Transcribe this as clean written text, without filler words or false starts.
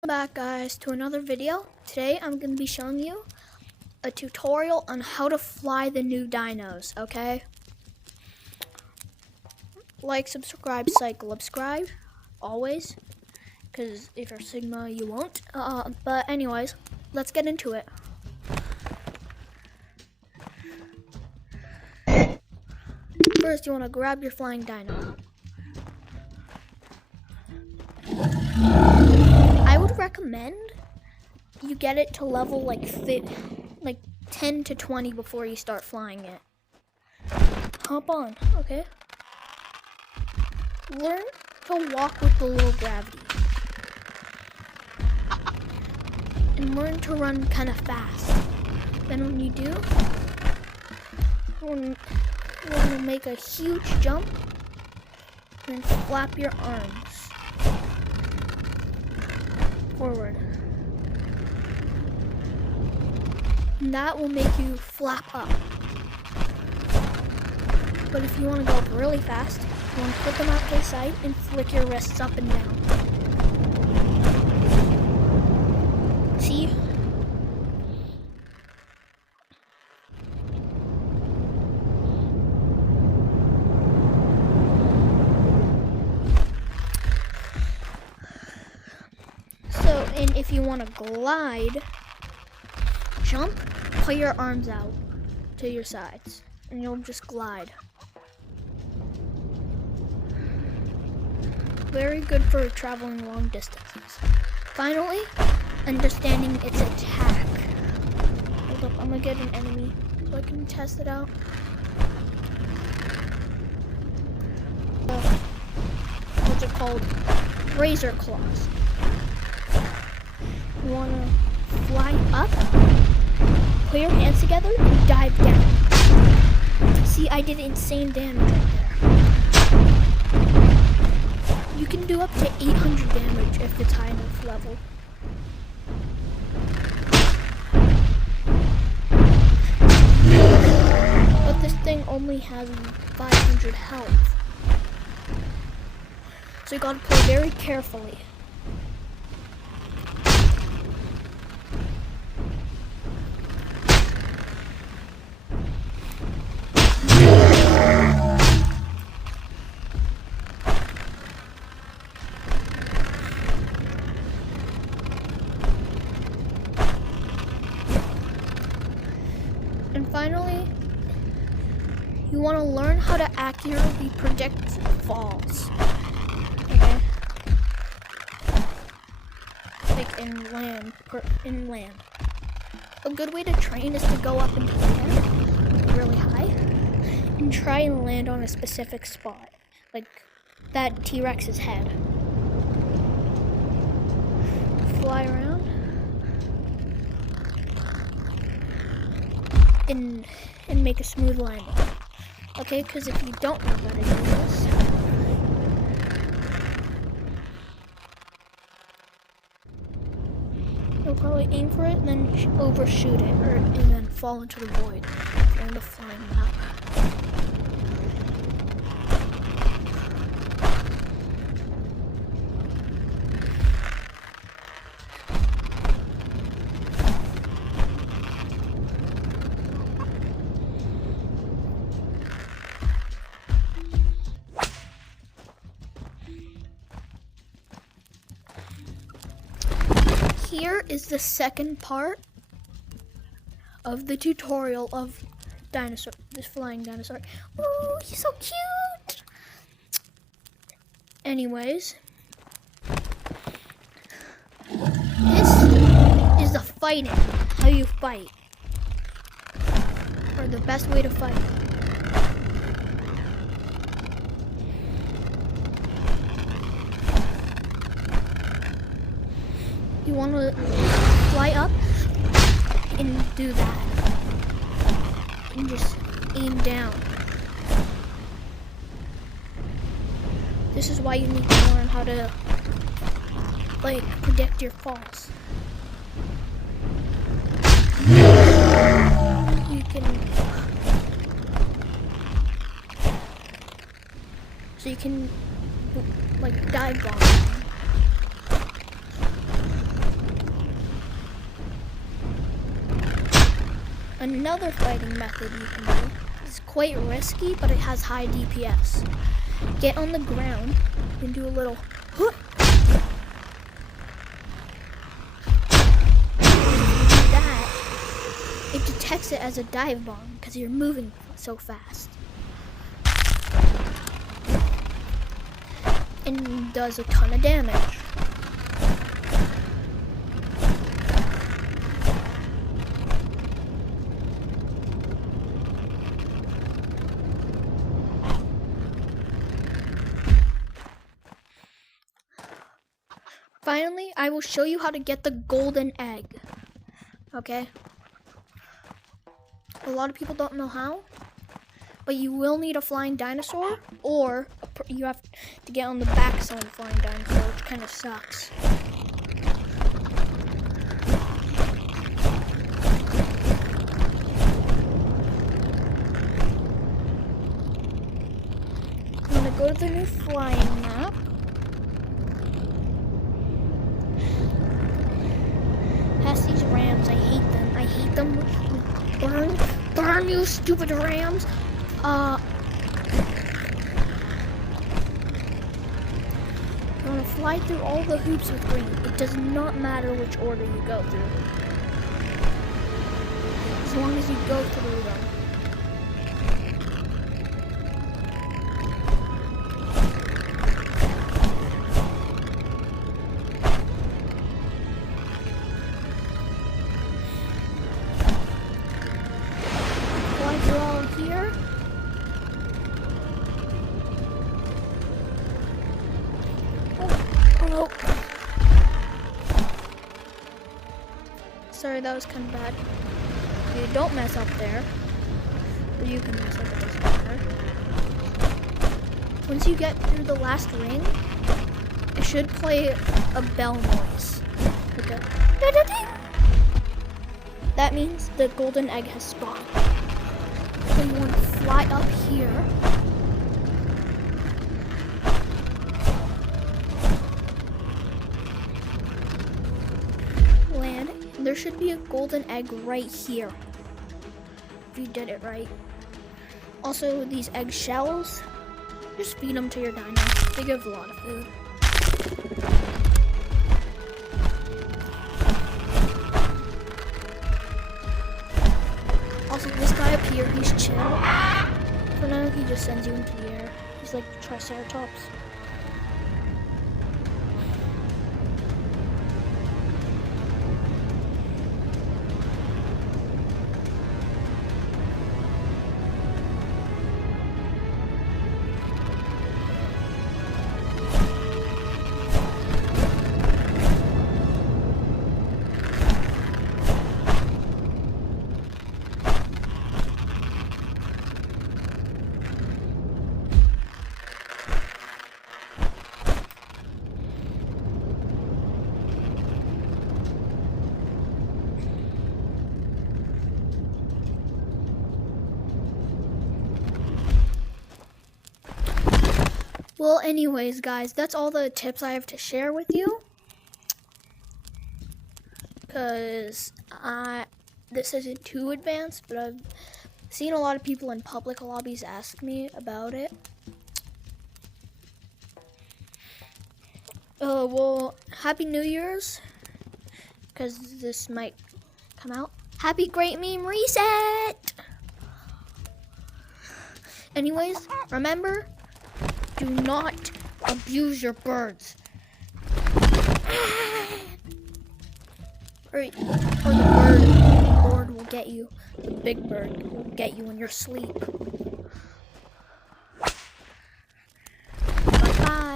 Welcome back guys to another video. Today I'm going to be showing you a tutorial on how to fly the new dinos, okay? Like, subscribe, subscribe, always, because if you're Sigma you won't. But anyways, let's get into it. First you want to grab your flying dino. I would recommend you get it to level like 10 to 20 before you start flying it. Hop on, okay? Learn to walk with the low gravity. And learn to run kind of fast. Then when you do, you want to make a huge jump and flap your arms forward. And that will make you flap up. But if you want to go up really fast, you want to put them out to the side and flick your wrists up and down. See? And if you want to glide, jump, put your arms out to your sides, and you'll just glide. Very good for traveling long distances. Finally, understanding its attack. Hold up, I'm gonna get an enemy so I can test it out. What's it called? Razor claws. You want to fly up, put your hands together, and dive down. See, I did insane damage right there. You can do up to 800 damage if it's high enough level. But this thing only has 500 health. So you gotta play very carefully. And finally, you want to learn how to accurately predict falls. Okay? Like in land. A good way to train is to go up into the air really high and try and land on a specific spot. Like that T-Rex's head. Fly around. And make a smooth landing. Okay, because if you don't know how to do this, you'll probably aim for it and then overshoot it, and then fall into the void if you're in the flying map. Here is the second part of the tutorial of dinosaur, this flying dinosaur. Ooh, he's so cute! Anyways, this is the fighting, how you fight, or the best way to fight. You want to fly up and do that. And just aim down. This is why you need to learn how to, like, predict your falls. You can... So you can, like, dive bomb. another fighting method you can do. It's quite risky, but it has high DPS. Get on the ground and do a little hook. That it detects it as a dive bomb because you're moving so fast. And does a ton of damage. Finally, I will show you how to get the golden egg. Okay? A lot of people don't know how, but you will need a flying dinosaur, or you have to get on the backside of a flying dinosaur, which kind of sucks. I'm gonna go to the new flying map. Past these rams, I hate them. I hate them. Burn, you stupid rams. You want to fly through all the hoops with green. It does not matter which order you go through. As long as you go through them. Fly through all here. Oh. Sorry, that was kind of bad. You don't mess up there. Or you can mess up there. Once you get through the last ring, it should play a bell noise. Like a da-da-ding. That means the golden egg has spawned. So you want to fly up here. Land. And there should be a golden egg right here. If you did it right. Also, these egg shells, just feed them to your dino. They give a lot of food. Also, this guy up here, he's chill. For now, he just sends you into the air. He's like Triceratops. Well, anyways, guys, that's all the tips I have to share with you. Because this isn't too advanced, but I've seen a lot of people in public lobbies ask me about it. Well, Happy New Year's, because this might come out. Happy Great Meme Reset! Anyways, remember, do not abuse your birds. Or the bird will get you. The big bird will get you in your sleep.